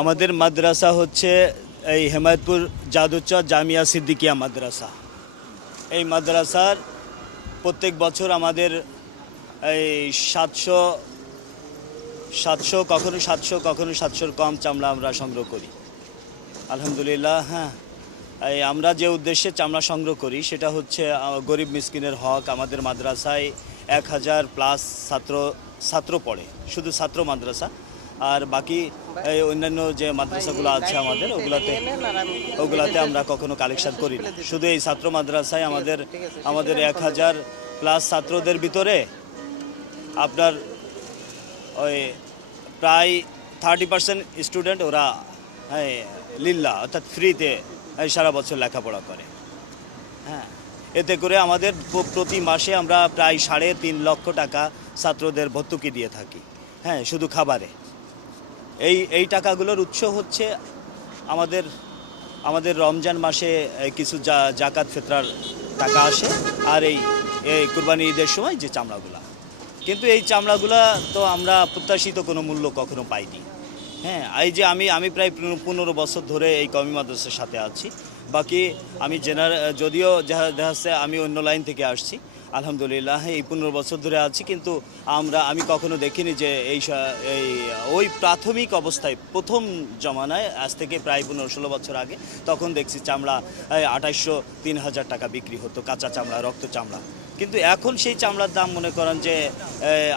আমাদের মাদ্রাসা হচ্ছে এই হেমায়তপুর জাদুচর জামিয়া সিদ্দিকিয়া মাদ্রাসা। এই মাদ্রাসার প্রত্যেক বছর আমাদের এই 700 কখনো 700 কম চামড়া আমরা সংগ্রহ করি। আলহামদুলিল্লাহ। হ্যাঁ, এই আমরা যে উদ্দেশ্যে চামড়া সংগ্রহ করি সেটা হচ্ছে গরিব মিসকিনের হক। আমাদের মাদ্রাসায় 1000+ ছাত্র পড়ে, শুধু ছাত্র মাদ্রাসা। আর বাকি এই অন্যান্য যে মাদ্রাসাগুলো আছে আমাদের ওগুলাতে আমরা কখনো কালেকশন করি না। শুধু এই ছাত্র মাদ্রাসায় আমাদের 1000+ ছাত্রদের ভিতরে আপনার ওই প্রায় 30% স্টুডেন্ট ওরা লিল্লাহ অর্থাৎ ফ্রিতে সারা বছর লেখাপড়া করে। হ্যাঁ, এতে করে আমাদের প্রতি মাসে আমরা প্রায় 3.5 লক্ষ টাকা ছাত্রদের ভর্তুকি দিয়ে থাকি। হ্যাঁ, শুধু খাবারে। এই টাকাগুলোর উৎস হচ্ছে আমাদের রমজান মাসে কিছু জাকাত ফিতরার টাকা আসে, আর এই কুরবানি ঈদের সময় যে চামড়াগুলা। কিন্তু এই চামড়াগুলা তো আমরা প্রত্যাশিত কোনো মূল্য কখনো পাইনি। হ্যাঁ, এই যে আমি প্রায় 15 বছর ধরে এই কওমি মাদ্রাসার সাথে আছি। বাকি আমি যদিও দেখা যাচ্ছে আমি অন্য লাইন থেকে আসছি, আলহামদুলিল্লাহ এই 15 বছর ধরে আছি, কিন্তু আমি কখনো দেখিনি যে ওই প্রাথমিক অবস্থায় প্রথম জমানায় আজ থেকে প্রায় 15-16 বছর আগে তখন দেখছি চামড়া 2800-3000 টাকা বিক্রি হতো, কাঁচা চামড়া, রক্ত চামড়া। কিন্তু এখন সেই চামড়ার দাম মনে করেন যে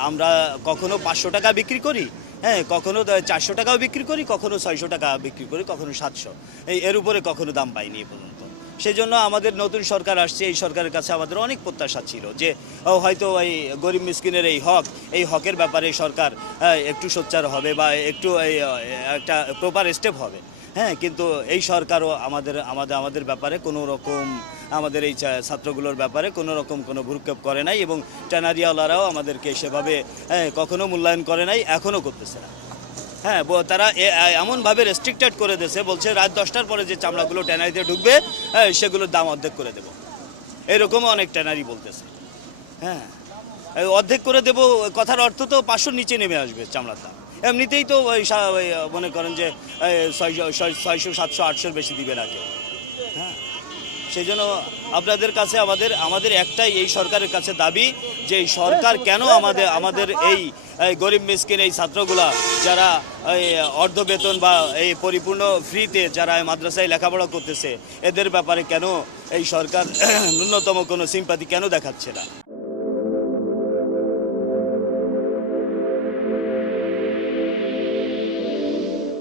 আমরা কখনো 500 টাকা বিক্রি করি, হ্যাঁ, কখনো 400 টাকাও বিক্রি করি, কখনো 600 টাকা বিক্রি করি, কখনো 700। এর উপরে কখনো দাম পাইনি এ পর্যন্ত। সেই জন্য আমাদের নতুন সরকার আসছে, এই সরকারের কাছে আমাদের অনেক প্রত্যাশা ছিল যে হয়তো এই গরিব মিসকিনের এই হকের ব্যাপারে সরকার একটু সোচ্চার হবে বা একটু একটা প্রপার স্টেপ হবে। হ্যাঁ, কিন্তু এই সরকারও আমাদের ব্যাপারে কোনো রকম, আমাদের এই ছাত্রগুলোর ব্যাপারে কোনো রকম কোনো ভ্রুক্ষেপ করে নাই, এবং ট্যানারিয়াওয়ালারাও আমাদেরকে সেভাবে কখনো মূল্যায়ন করে নাই, এখনও করতেছে না। হ্যাঁ, তারা এমনভাবে রেস্ট্রিক্টেড করে দিয়েছে, বলছে রাত 10টার পরে যে চামড়াগুলো ট্যানারিতে ঢুকবে সেগুলোর দাম অর্ধেক করে দেব, এরকমও অনেক ট্যানারি বলতেছে। হ্যাঁ, অর্ধেক করে দেব কথার অর্থ তো 500 নিচে নেমে আসবে চামড়ার দাম। এমনিতেই তো মনে করেন যে 600, 700, 800 বেশি দিবে না কেউ। হ্যাঁ, সেই জন্য আপনাদের কাছে আমাদের একটাই এই সরকারের কাছে দাবি যে এই সরকার কেন আমাদের এই গরিব মিসকিন এই ছাত্রগুলা যারা অর্ধ বেতন বা এই পরিপূর্ণ ফ্রিতে যারা মাদ্রাসায় লেখাপড়া করতেছে, এদের ব্যাপারে কেন এই সরকার ন্যূনতম কোনো সিম্পাথি কেন দেখাচ্ছে না।